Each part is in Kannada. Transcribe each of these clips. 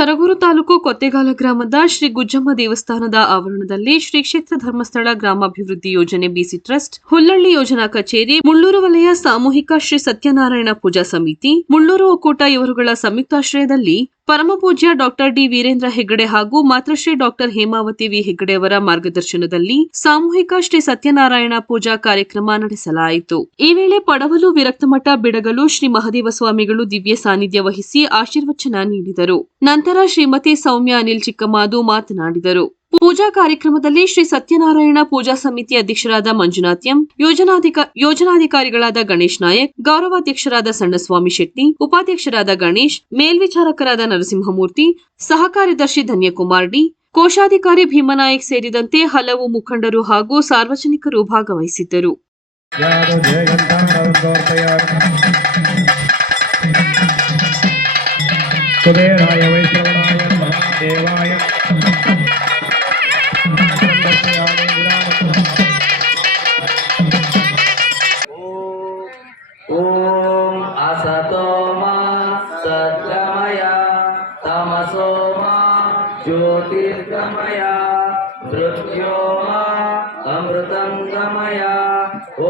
ಸರಗೂರು ತಾಲೂಕು ಕೊತ್ತೆಗಾಲ ಗ್ರಾಮದ ಶ್ರೀ ಗುಜ್ಜಮ್ಮ ದೇವಸ್ಥಾನದ ಆವರಣದಲ್ಲಿ ಶ್ರೀ ಕ್ಷೇತ್ರ ಧರ್ಮಸ್ಥಳ ಗ್ರಾಮಾಭಿವೃದ್ಧಿ ಯೋಜನೆ ಬಿಸಿ ಟ್ರಸ್ಟ್, ಹುಲ್ಲಳ್ಳಿ ಯೋಜನಾ ಕಚೇರಿ, ಮುಳ್ಳೂರು ವಲಯ ಸಾಮೂಹಿಕ ಶ್ರೀ ಸತ್ಯನಾರಾಯಣ ಪೂಜಾ ಸಮಿತಿ, ಮುಳ್ಳೂರು ಒಕ್ಕೂಟ ಇವರುಗಳ ಸಂಯುಕ್ತಾಶ್ರಯದಲ್ಲಿ ಪರಮಪೂಜ್ಯ ಡಾಕ್ಟರ್ ಡಿ ವೀರೇಂದ್ರ ಹೆಗ್ಗಡೆ ಹಾಗೂ ಮಾತೃಶ್ರೀ ಡಾಕ್ಟರ್ ಹೇಮಾವತಿ ವಿ ಹೆಗ್ಗಡೆ ಅವರ ಮಾರ್ಗದರ್ಶನದಲ್ಲಿ ಸಾಮೂಹಿಕ ಶ್ರೀ ಸತ್ಯನಾರಾಯಣ ಪೂಜಾ ಕಾರ್ಯಕ್ರಮ ನಡೆಸಲಾಯಿತು. ಈ ವೇಳೆ ಪಡವಲು ವಿರಕ್ತಮಠ ಬಿಡಗಲು ಶ್ರೀ ಮಹದೇವ ಸ್ವಾಮಿಗಳು ದಿವ್ಯ ಸಾನ್ನಿಧ್ಯ ವಹಿಸಿ ಆಶೀರ್ವಚನ ನೀಡಿದರು. ನಂತರ ಶ್ರೀಮತಿ ಸೌಮ್ಯ ಅನಿಲ್ ಚಿಕ್ಕಮಾದು ಮಾತನಾಡಿದರು. ಪೂಜಾ ಕಾರ್ಯಕ್ರಮದಲ್ಲಿ ಶ್ರೀ ಸತ್ಯನಾರಾಯಣ ಪೂಜಾ ಸಮಿತಿ ಅಧ್ಯಕ್ಷರಾದ ಮಂಜುನಾಥ್ ಎಂ, ಯೋಜನಾಧಿಕಾರಿಗಳಾದ ಗಣೇಶ್ ನಾಯಕ್, ಗೌರವಾಧ್ಯಕ್ಷರಾದ ಸಣ್ಣಸ್ವಾಮಿ ಶೆಟ್ಟಿ, ಉಪಾಧ್ಯಕ್ಷರಾದ ಗಣೇಶ್, ಮೇಲ್ವಿಚಾರಕರಾದ ನರಸಿಂಹಮೂರ್ತಿ, ಸಹ ಕಾರ್ಯದರ್ಶಿ ಧನ್ಯಕುಮಾರ್ ಡಿ, ಕೋಶಾಧಿಕಾರಿ ಭೀಮನಾಯಕ್ ಸೇರಿದಂತೆ ಹಲವು ಮುಖಂಡರು ಹಾಗೂ ಸಾರ್ವಜನಿಕರು ಭಾಗವಹಿಸಿದ್ದರು. ಓಂ ಅಸತೋಮ ಸದ್ಗಮಯ ತಮಸೋಮ ಜ್ಯೋತಿರ್ಗಮಯ ಮೃತ್ಯೋಮ ಅಮೃತಂಗಮಯ.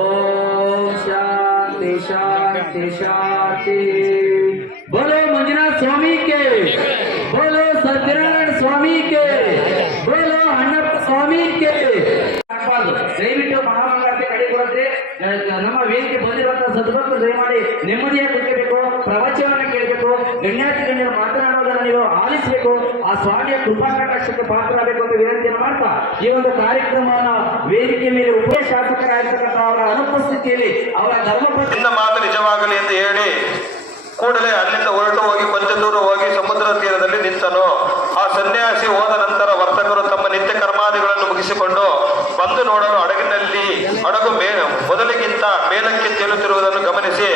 ಓಂ ಶಾಂತಿ ಶಾಂತಿ ಶಾಂತಿ. बोलो मंजुनाथ स्वामी के, बोलो सत्यनारायण स्वामी के, बोलो हन्नप्ಪ स्वामी के. ದಯವಿಟ್ಟು ಮಹಾಮಂಗಳಾರತಿ ಕಡೆಗೊಳ್ಳದೆ ನಮ್ಮ ವೇದಿಕೆ ಬಂದಿರುವಂತಹ ಸದ್ಭಕ್ತರು ದಯಮಾಡಿ ನೆಮ್ಮದಿಯಾಗಿ ಕುಳಿತಬೇಕು, ಪ್ರವಚನವನ್ನು ಕೇಳಬೇಕು, ಗಣ್ಯಾತಿ ಗಣ್ಯರು ಮಾತನಾಡುವುದನ್ನು ನೀವು ಆಲಿಸಬೇಕು, ಆ ಸ್ವಾಮಿಯ ಕೃಪಾ ಕಟಾಕ್ಷಕ್ಕೆ ಪಾತ್ರರಾಗಬೇಕು ಅಂತ ವಿನಂತಿಯನ್ನು ಮಾಡ್ತಾ ಈ ಒಂದು ಕಾರ್ಯಕ್ರಮವನ್ನು ವೇದಿಕೆ ಮೇಲೆ ಉಪಶಾಸಕರಾಗಿರ್ತಕ್ಕಂಥ ಅವರ ಅನುಪಸ್ಥಿತಿಯಲ್ಲಿ ಅವರ ಧರ್ಮಪತ್ನಿ ಮಾತು ನಿಜವಾಗಲಿ ಎಂದು ಹೇಳಿ ಕೂಡಲೇ ಅಲ್ಲಿಂದ ಹೊರಟು ಹೋಗಿ ಕೊಂಚ ದೂರ ಹೋಗಿ ಸಮುದ್ರ ತೀರದಲ್ಲಿ ನಿಂತನು. ಆ ಸನ್ಯಾಸಿ ಹೋದ ನಂತರ ವರ್ತಕರು ತಮ್ಮ ನಿತ್ಯ ಕರ್ಮಾದಿಗಳನ್ನು ಮುಗಿಸಿಕೊಂಡು ಬಂದು ನೋಡಲು ಹಡಗು ಮೊದಲಿಗಿಂತ ಮೇಲಕ್ಕೆ ತೇಲುತ್ತಿರುವುದನ್ನು ಗಮನಿಸಿ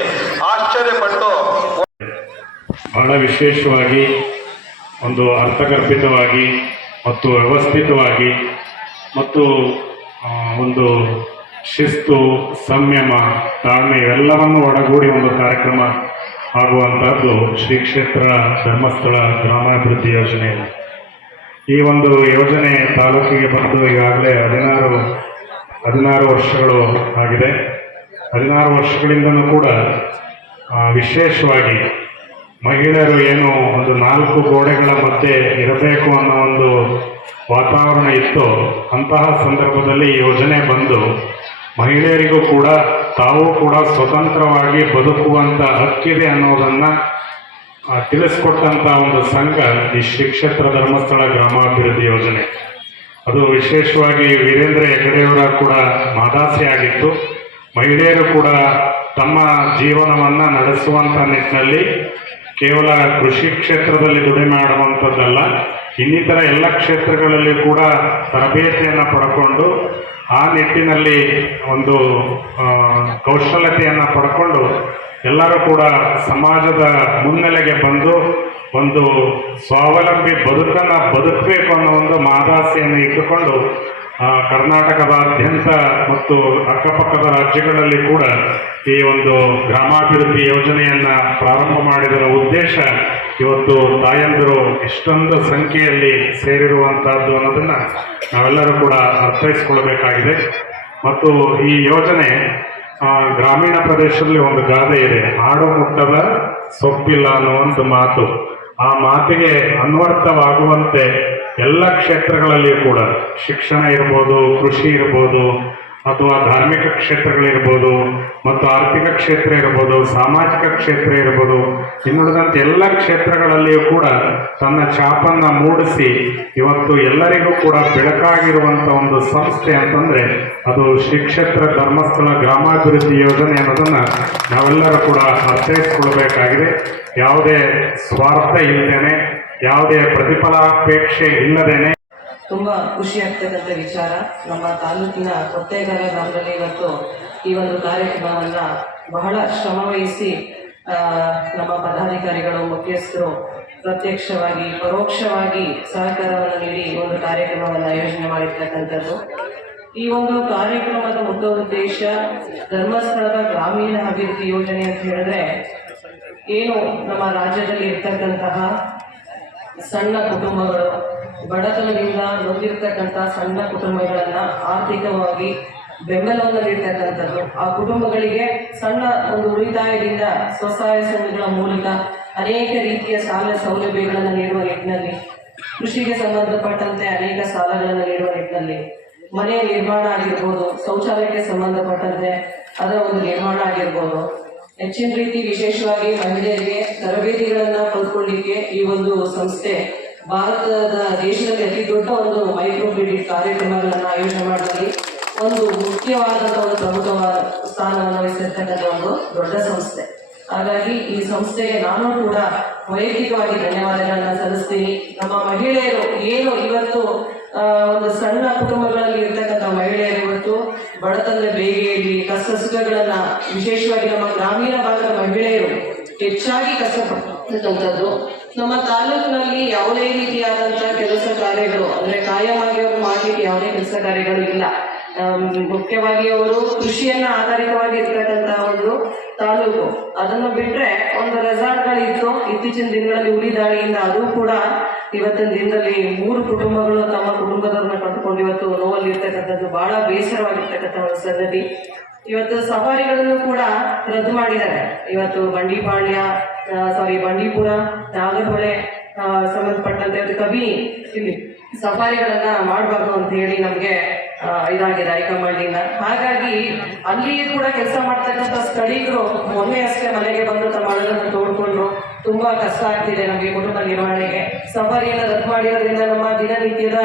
ಆಶ್ಚರ್ಯಪಟ್ಟು ಬಹಳ ವಿಶೇಷವಾಗಿ ಒಂದು ಅರ್ಥಗರ್ಭಿತವಾಗಿ ಮತ್ತು ವ್ಯವಸ್ಥಿತವಾಗಿ ಮತ್ತು ಒಂದು ಶಿಸ್ತು, ಸಂಯಮ, ತಾಳ್ಮೆ ಇವೆಲ್ಲವನ್ನು ಒಳಗೂಡಿ ಒಂದು ಕಾರ್ಯಕ್ರಮ ಆಗುವಂತಹದ್ದು ಶ್ರೀ ಕ್ಷೇತ್ರ ಧರ್ಮಸ್ಥಳ ಗ್ರಾಮಾಭಿವೃದ್ಧಿ ಯೋಜನೆ. ಈ ಒಂದು ಯೋಜನೆ ತಾಲೂಕಿಗೆ ಬಂದು ಈಗಾಗಲೇ 16 ವರ್ಷಗಳು ಆಗಿದೆ. 16 ವರ್ಷಗಳಿಂದನೂ ಕೂಡ ವಿಶೇಷವಾಗಿ ಮಹಿಳೆಯರು ಏನು ಒಂದು 4 ಗೋಡೆಗಳ ಮಧ್ಯೆ ಇರಬೇಕು ಅನ್ನೋ ಒಂದು ವಾತಾವರಣ ಇತ್ತು. ಅಂತಹ ಸಂದರ್ಭದಲ್ಲಿ ಈ ಯೋಜನೆ ಬಂದು ಮಹಿಳೆಯರಿಗೂ ಕೂಡ ತಾವು ಕೂಡ ಸ್ವತಂತ್ರವಾಗಿ ಬದುಕುವಂಥ ಹಕ್ಕಿದೆ ಅನ್ನೋದನ್ನು ತಿಳಿಸ್ಕೊಟ್ಟಂಥ ಒಂದು ಸಂಘ ಈ ಶ್ರೀ ಕ್ಷೇತ್ರ ಧರ್ಮಸ್ಥಳ ಗ್ರಾಮಾಭಿವೃದ್ಧಿ ಯೋಜನೆ. ಅದು ವಿಶೇಷವಾಗಿ ವೀರೇಂದ್ರ ಹೆಗ್ಗಡೆಯವರ ಕೂಡ ಮಾದಾಸೆ ಆಗಿತ್ತು. ಮಹಿಳೆಯರು ಕೂಡ ತಮ್ಮ ಜೀವನವನ್ನು ನಡೆಸುವಂಥ ನಿಟ್ಟಿನಲ್ಲಿ ಕೇವಲ ಕೃಷಿ ಕ್ಷೇತ್ರದಲ್ಲಿ ದುಡಿಮೆ ಮಾಡುವಂಥದ್ದಲ್ಲ, ಇನ್ನಿತರ ಎಲ್ಲ ಕ್ಷೇತ್ರಗಳಲ್ಲಿ ಕೂಡ ತರಬೇತಿಯನ್ನು ಪಡ್ಕೊಂಡು ಆ ನಿಟ್ಟಿನಲ್ಲಿ ಒಂದು ಕೌಶಲ್ಯತೆಯನ್ನು ಪಡ್ಕೊಂಡು ಎಲ್ಲರೂ ಕೂಡ ಸಮಾಜದ ಮುನ್ನೆಲೆಗೆ ಬಂದು ಒಂದು ಸ್ವಾವಲಂಬಿ ಬದುಕನ್ನು ಬದುಕಬೇಕು ಅನ್ನೋ ಒಂದು ಮಾದಾಸೆಯನ್ನು ಇಟ್ಟುಕೊಂಡು ಕರ್ನಾಟಕದಾದ್ಯಂತ ಮತ್ತು ಅಕ್ಕಪಕ್ಕದ ರಾಜ್ಯಗಳಲ್ಲಿ ಕೂಡ ಈ ಒಂದು ಗ್ರಾಮಾಭಿವೃದ್ಧಿ ಯೋಜನೆಯನ್ನು ಪ್ರಾರಂಭ ಮಾಡಿದರ ಉದ್ದೇಶ ಇವತ್ತು ತಾಯಂದಿರು ಇಷ್ಟೊಂದು ಸಂಖ್ಯೆಯಲ್ಲಿ ಸೇರಿರುವಂತಹದ್ದು ಅನ್ನೋದನ್ನು ನಾವೆಲ್ಲರೂ ಕೂಡ ಅರ್ಥೈಸ್ಕೊಳ್ಬೇಕಾಗಿದೆ. ಮತ್ತು ಈ ಯೋಜನೆ ಗ್ರಾಮೀಣ ಪ್ರದೇಶದಲ್ಲಿ ಒಂದು ಗಾದೆ ಇದೆ, ಆಡು ಮುಟ್ಟದ ಸೊಪ್ಪಿಲ್ಲ ಅನ್ನೋ ಒಂದು ಮಾತು. ಆ ಮಾತಿಗೆ ಅನ್ವರ್ಥವಾಗುವಂತೆ ಎಲ್ಲ ಕ್ಷೇತ್ರಗಳಲ್ಲಿಯೂ ಕೂಡ ಶಿಕ್ಷಣ ಇರ್ಬೋದು, ಕೃಷಿ ಇರ್ಬೋದು, ಅಥವಾ ಧಾರ್ಮಿಕ ಕ್ಷೇತ್ರಗಳಿರ್ಬೋದು, ಮತ್ತು ಆರ್ಥಿಕ ಕ್ಷೇತ್ರ ಇರ್ಬೋದು, ಸಾಮಾಜಿಕ ಕ್ಷೇತ್ರ ಇರ್ಬೋದು, ಇನ್ನುಳಿದಂತೆ ಎಲ್ಲ ಕ್ಷೇತ್ರಗಳಲ್ಲಿಯೂ ಕೂಡ ತನ್ನ ಛಾಪನ್ನು ಮೂಡಿಸಿ ಇವತ್ತು ಎಲ್ಲರಿಗೂ ಕೂಡ ಬೆಳಕಾಗಿರುವಂಥ ಒಂದು ಸಂಸ್ಥೆ ಅಂತಂದರೆ ಅದು ಶ್ರೀ ಕ್ಷೇತ್ರ ಧರ್ಮಸ್ಥಳ ಗ್ರಾಮಾಭಿವೃದ್ಧಿ ಯೋಜನೆ ಅನ್ನೋದನ್ನು ನಾವೆಲ್ಲರೂ ಕೂಡ ಅರ್ಥೈಸ್ಕೊಳ್ಬೇಕಾಗಿದೆ. ಯಾವುದೇ ಸ್ವಾರ್ಥ ಇಲ್ಲದೇನೆ, ಯಾವುದೇ ಪ್ರತಿಫಲಾಪೇಕ್ಷೆ ಇಲ್ಲದೇನೆ ತುಂಬ ಖುಷಿ ಆಗ್ತಕ್ಕಂಥ ವಿಚಾರ. ನಮ್ಮ ತಾಲೂಕಿನ ಕೊತ್ತೆಗಾಲ ಗ್ರಾಮದಲ್ಲಿ ಇವತ್ತು ಈ ಒಂದು ಕಾರ್ಯಕ್ರಮವನ್ನು ಬಹಳ ಶ್ರಮವಹಿಸಿ ನಮ್ಮ ಪದಾಧಿಕಾರಿಗಳು, ಮುಖ್ಯಸ್ಥರು ಪ್ರತ್ಯಕ್ಷವಾಗಿ ಪರೋಕ್ಷವಾಗಿ ಸಹಕಾರವನ್ನು ನೀಡಿ ಒಂದು ಕಾರ್ಯಕ್ರಮವನ್ನು ಆಯೋಜನೆ ಮಾಡಿರ್ತಕ್ಕಂಥದ್ದು. ಈ ಒಂದು ಕಾರ್ಯಕ್ರಮದ ಮುಖ್ಯ ಉದ್ದೇಶ ಧರ್ಮಸ್ಥಳದ ಗ್ರಾಮೀಣ ಅಭಿವೃದ್ಧಿ ಯೋಜನೆ ಅಂತ ಹೇಳಿದ್ರೆ ಏನು ನಮ್ಮ ರಾಜ್ಯದಲ್ಲಿ ಇರ್ತಕ್ಕಂತಹ ಸಣ್ಣ ಕುಟುಂಬಗಳು, ಬಡತನದಿಂದ ನೊಂದಿರ್ತಕ್ಕಂಥ ಸಣ್ಣ ಕುಟುಂಬಗಳನ್ನ ಆರ್ಥಿಕವಾಗಿ ಬೆಂಬಲವನ್ನು ನೀಡ್ತಕ್ಕಂಥದ್ದು, ಆ ಕುಟುಂಬಗಳಿಗೆ ಸಣ್ಣ ಒಂದು ಉಳಿತಾಯದಿಂದ ಸ್ವಸಹಾಯ ಸಂಘಗಳ ಮೂಲಕ ಅನೇಕ ರೀತಿಯ ಸಾಲ ಸೌಲಭ್ಯಗಳನ್ನು ನೀಡುವ ನಿಟ್ಟಿನಲ್ಲಿ, ಕೃಷಿಗೆ ಸಂಬಂಧಪಟ್ಟಂತೆ ಅನೇಕ ಸಾಲಗಳನ್ನು ನೀಡುವ ನಿಟ್ಟಿನಲ್ಲಿ, ಮನೆಯ ನಿರ್ಮಾಣ ಆಗಿರ್ಬೋದು, ಶೌಚಾಲಯಕ್ಕೆ ಸಂಬಂಧಪಟ್ಟಂತೆ ಅದರ ಒಂದು ನಿರ್ಮಾಣ ಆಗಿರ್ಬೋದು, ಹೆಚ್ಚಿನ ರೀತಿ ವಿಶೇಷವಾಗಿ ಮಹಿಳೆಯರಿಗೆ ತರಬೇತಿಗಳನ್ನ ಪಡೆದುಕೊಳ್ಳಿಕ್ಕೆ ಈ ಒಂದು ಸಂಸ್ಥೆ ಭಾರತದ ದೇಶದಲ್ಲಿ ಅತಿ ದೊಡ್ಡ ಒಂದು ಮೈಕ್ರೋ ಕ್ರೆಡಿಟ್ ಕಾರ್ಯಕ್ರಮಗಳನ್ನು ಆಯೋಜನೆ ಮಾಡುವಲ್ಲಿ ಒಂದು ಮುಖ್ಯವಾದಂತಹ ಒಂದು ಪ್ರಮುಖವಾದ ಸ್ಥಾನವನ್ನು ವಹಿಸಿರ್ತಕ್ಕಂಥ ಒಂದು ದೊಡ್ಡ ಸಂಸ್ಥೆ. ಹಾಗಾಗಿ ಈ ಸಂಸ್ಥೆಗೆ ನಾನು ಕೂಡ ವೈಯಕ್ತಿಕವಾಗಿ ಧನ್ಯವಾದಗಳನ್ನ ಸಲ್ಲಿಸ್ತೀನಿ. ನಮ್ಮ ಮಹಿಳೆಯರು ಏನು ಇವತ್ತು ಒಂದು ಸಣ್ಣ ಕುಟುಂಬಗಳಲ್ಲಿ ಇರ್ತಕ್ಕಂಥ ಮಹಿಳೆಯರು ಇವತ್ತು ಬಡತನದ ಬೇಗೆಯಲ್ಲಿ ಕಷ್ಟ ಸುಖಗಳನ್ನ, ವಿಶೇಷವಾಗಿ ನಮ್ಮ ಗ್ರಾಮೀಣ ಭಾಗದ ಮಹಿಳೆಯರು ಹೆಚ್ಚಾಗಿ ಕಷ್ಟಪಡ್ತಕ್ಕಂಥದ್ದು. ನಮ್ಮ ತಾಲೂಕಿನಲ್ಲಿ ಯಾವುದೇ ರೀತಿಯಾದಂತಹ ಕೆಲಸ ಕಾರ್ಯಗಳು ಅಂದ್ರೆ ಕಾಯವಾಗಿ ಅವರು ಮಾಡಲಿಕ್ಕೆ ಯಾವುದೇ ಕೆಲಸ ಕಾರ್ಯಗಳು ಇಲ್ಲ. ಮುಖ್ಯವಾಗಿ ಅವರು ಕೃಷಿಯನ್ನ ಆಧಾರಿತವಾಗಿ ಇರ್ತಕ್ಕಂಥ ಒಂದು ತಾಲೂಕು. ಅದನ್ನು ಬಿಟ್ರೆ ಒಂದು ರೆಸಾರ್ಟ್ಗಳಿತ್ತು ಇತ್ತೀಚಿನ ದಿನಗಳಲ್ಲಿ ಹುಲಿ ದಾಳಿಯಿಂದ, ಅದು ಕೂಡ ಇವತ್ತಿನ ದಿನದಲ್ಲಿ 3 ಕುಟುಂಬಗಳು ತಮ್ಮ ಕುಟುಂಬದವ್ರನ್ನ ಕಟ್ಕೊಂಡು ಇವತ್ತು ನೋವಲ್ಲಿ ಇರ್ತಕ್ಕಂಥದ್ದು ಬಹಳ ಬೇಸರವಾಗಿರ್ತಕ್ಕಂಥ ಒಂದು ಸಂಗತಿ. ಇವತ್ತು ಸಫಾರಿಗಳನ್ನು ಕೂಡ ರದ್ದು ಮಾಡಿದ್ದಾರೆ. ಇವತ್ತು ಬಂಡೀಪುರ, ನಾಗರಹೊಳೆ ಸಂಬಂಧಪಟ್ಟಂತೆ ಕಬಿನಿ ಇಲ್ಲಿ ಸಫಾರಿಗಳನ್ನ ಮಾಡಬಾರ್ದು ಅಂತ ಹೇಳಿ ನಮ್ಗೆ ಇದಾಗಿದೆ ಹೈಕಮಾಂಡ್ನಿಂದ. ಹಾಗಾಗಿ ಅಲ್ಲಿಯೂ ಕೂಡ ಕೆಲಸ ಮಾಡ್ತಕ್ಕಂಥ ಸ್ಥಳೀಕರು ಮೊನ್ನೆ ಅಷ್ಟೇ ಮನೆಗೆ ಬಂದು ತಮ್ಮ ಹಣವನ್ನು ತೋಡ್ಕೊಂಡು ತುಂಬಾ ಕಷ್ಟ ಆಗ್ತಿದೆ ನಮಗೆ ಕುಟುಂಬ ನಿರ್ವಹಣೆಗೆ. ಸಫಾರಿಯನ್ನು ರದ್ದು ಮಾಡಿರೋದ್ರಿಂದ ನಮ್ಮ ದಿನನಿತ್ಯದ